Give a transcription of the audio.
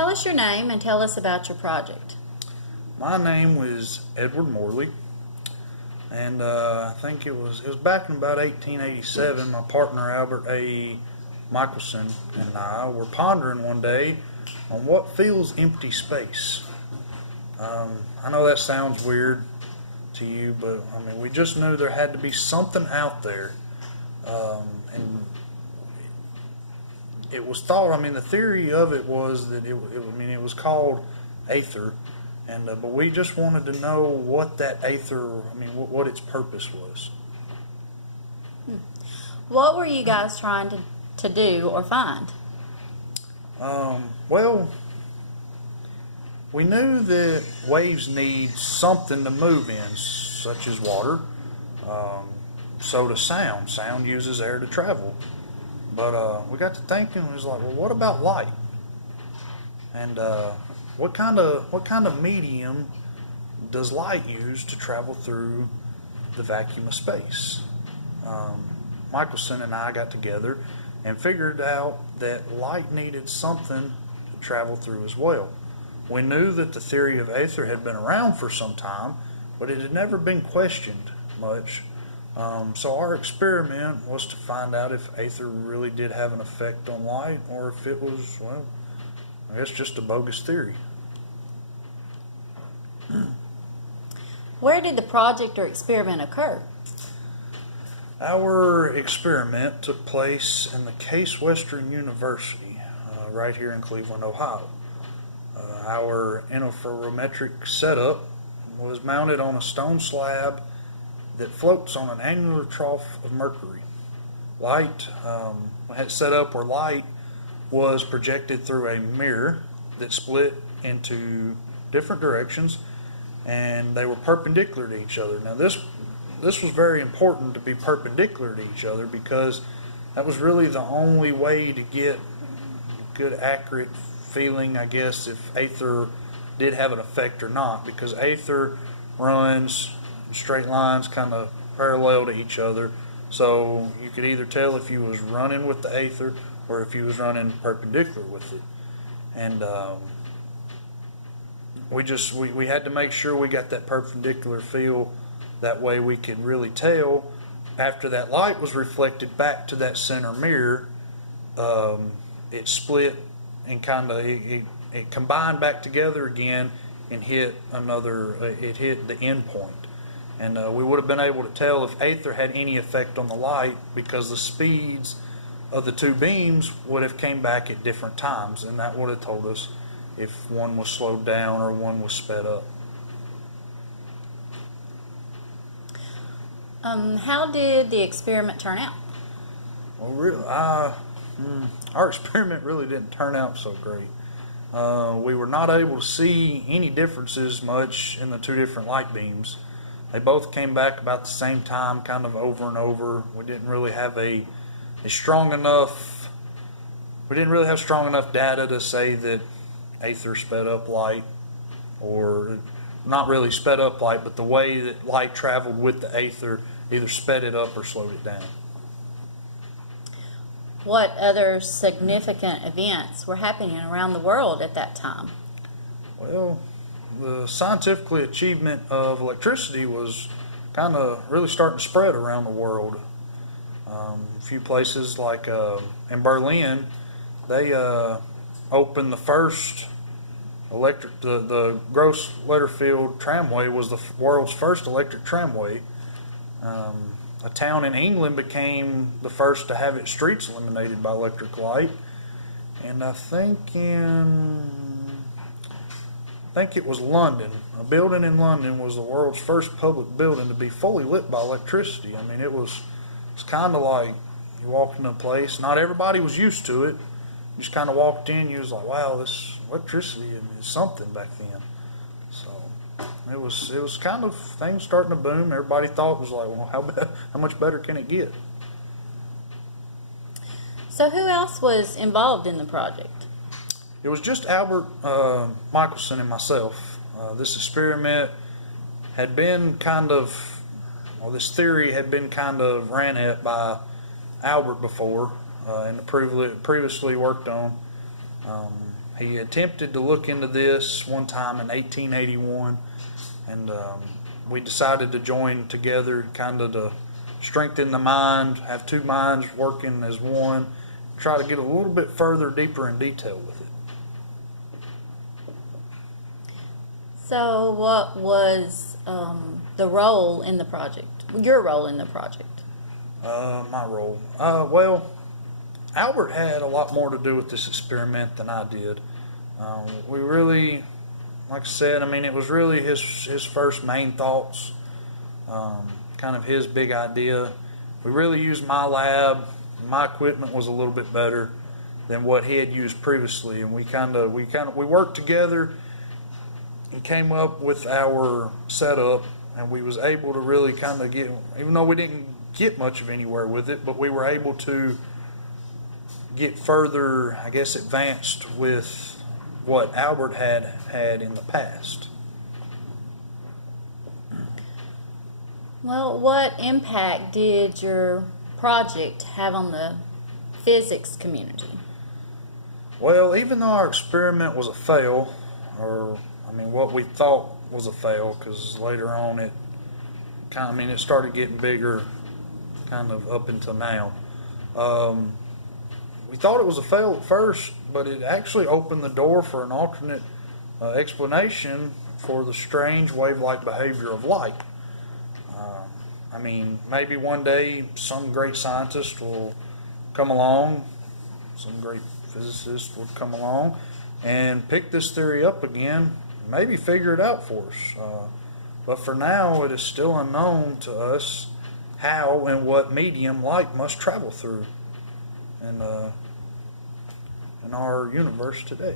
Tell us your name and tell us about your project. My name was Edward Morley, and I think it was back in about 1887. My partner Albert A. Michelson and I were pondering one day on what fills empty space. I know that sounds weird to you, but I mean, we just knew there had to be something out there, and it was thought. I mean, the theory of it was that it was called aether, and but we just wanted to know what that aether. I mean, what its purpose was. What were you guys trying to do or find? Well, we knew that waves need something to move in, such as water. So does sound. Sound uses air to travel. But we got to thinking, it was like, well, what about light? And what kind of medium does light use to travel through the vacuum of space? Michelson and I got together and figured out that light needed something to travel through as well. We knew that the theory of aether had been around for some time, but it had never been questioned much. So our experiment was to find out if aether really did have an effect on light, or if it was, well, I guess just a bogus theory. Where did the project or experiment occur? Our experiment took place in the Case Western University, right here in Cleveland, Ohio. Our interferometric setup was mounted on a stone slab that floats on an angular trough of mercury. Light had set up where light was projected through a mirror that split into different directions, and they were perpendicular to each other. Now this was very important to be perpendicular to each other, because that was really the only way to get a good accurate feeling, I guess, if aether did have an effect or not, because aether runs in straight lines kind of parallel to each other, so you could either tell if you was running with the aether or if you was running perpendicular with it. And we had to make sure we got that perpendicular feel, that way we could really tell after that light was reflected back to that center mirror, it split and kind of it combined back together again and hit the end point. And we would have been able to tell if aether had any effect on the light, because the speeds of the two beams would have came back at different times, and that would have told us if one was slowed down or one was sped up. How did the experiment turn out? Well, really, our experiment really didn't turn out so great. We were not able to see any differences much in the two different light beams. They both came back about the same time, kind of over and over. We didn't really have strong enough data to say that aether sped up light, or not really sped up light, but the way that light traveled with the aether either sped it up or slowed it down. What other significant events were happening around the world at that time? Well, the scientific achievement of electricity was kind of really starting to spread around the world. A few places like in Berlin, they opened the first the Gross Letterfield tramway was the world's first electric tramway. A town in England became the first to have its streets illuminated by electric light, and I think it was London. A building in London was the world's first public building to be fully lit by electricity. I mean, it's kind of like you walked into a place. Not everybody was used to it. You just kind of walked in. You was like, wow, this electricity is something back then. So it was kind of things starting to boom. Everybody thought it was like, well, how much better can it get? So who else was involved in the project? It was just Albert Michelson and myself. This experiment had been this theory had been kind of ran at by Albert before, and previously worked on. He attempted to look into this one time in 1881, and we decided to join together, kind of to strengthen the mind, have two minds working as one, try to get a little bit further, deeper in detail with it. So, what was the role in the project? Your role in the project? My role. Well, Albert had a lot more to do with this experiment than I did. We really, like I said, I mean, it was really his first main thoughts, kind of his big idea. We really used my lab. My equipment was a little bit better than what he had used previously, and we worked together and came up with our setup, and we was able to really kind of get, even though we didn't get much of anywhere with it, but we were able to get further, I guess, advanced with what Albert had in the past. Well, what impact did your project have on the physics community? Well, even though our experiment was a fail, or I mean, what we thought was a fail, because later on it started getting bigger, kind of up until now. We thought it was a fail at first, but it actually opened the door for an alternate explanation for the strange wave-like behavior of light. I mean, maybe one day some great scientist will come along, some great physicist would come along and pick this theory up again, maybe figure it out for us. But for now, it is still unknown to us how and what medium light must travel through in our universe today.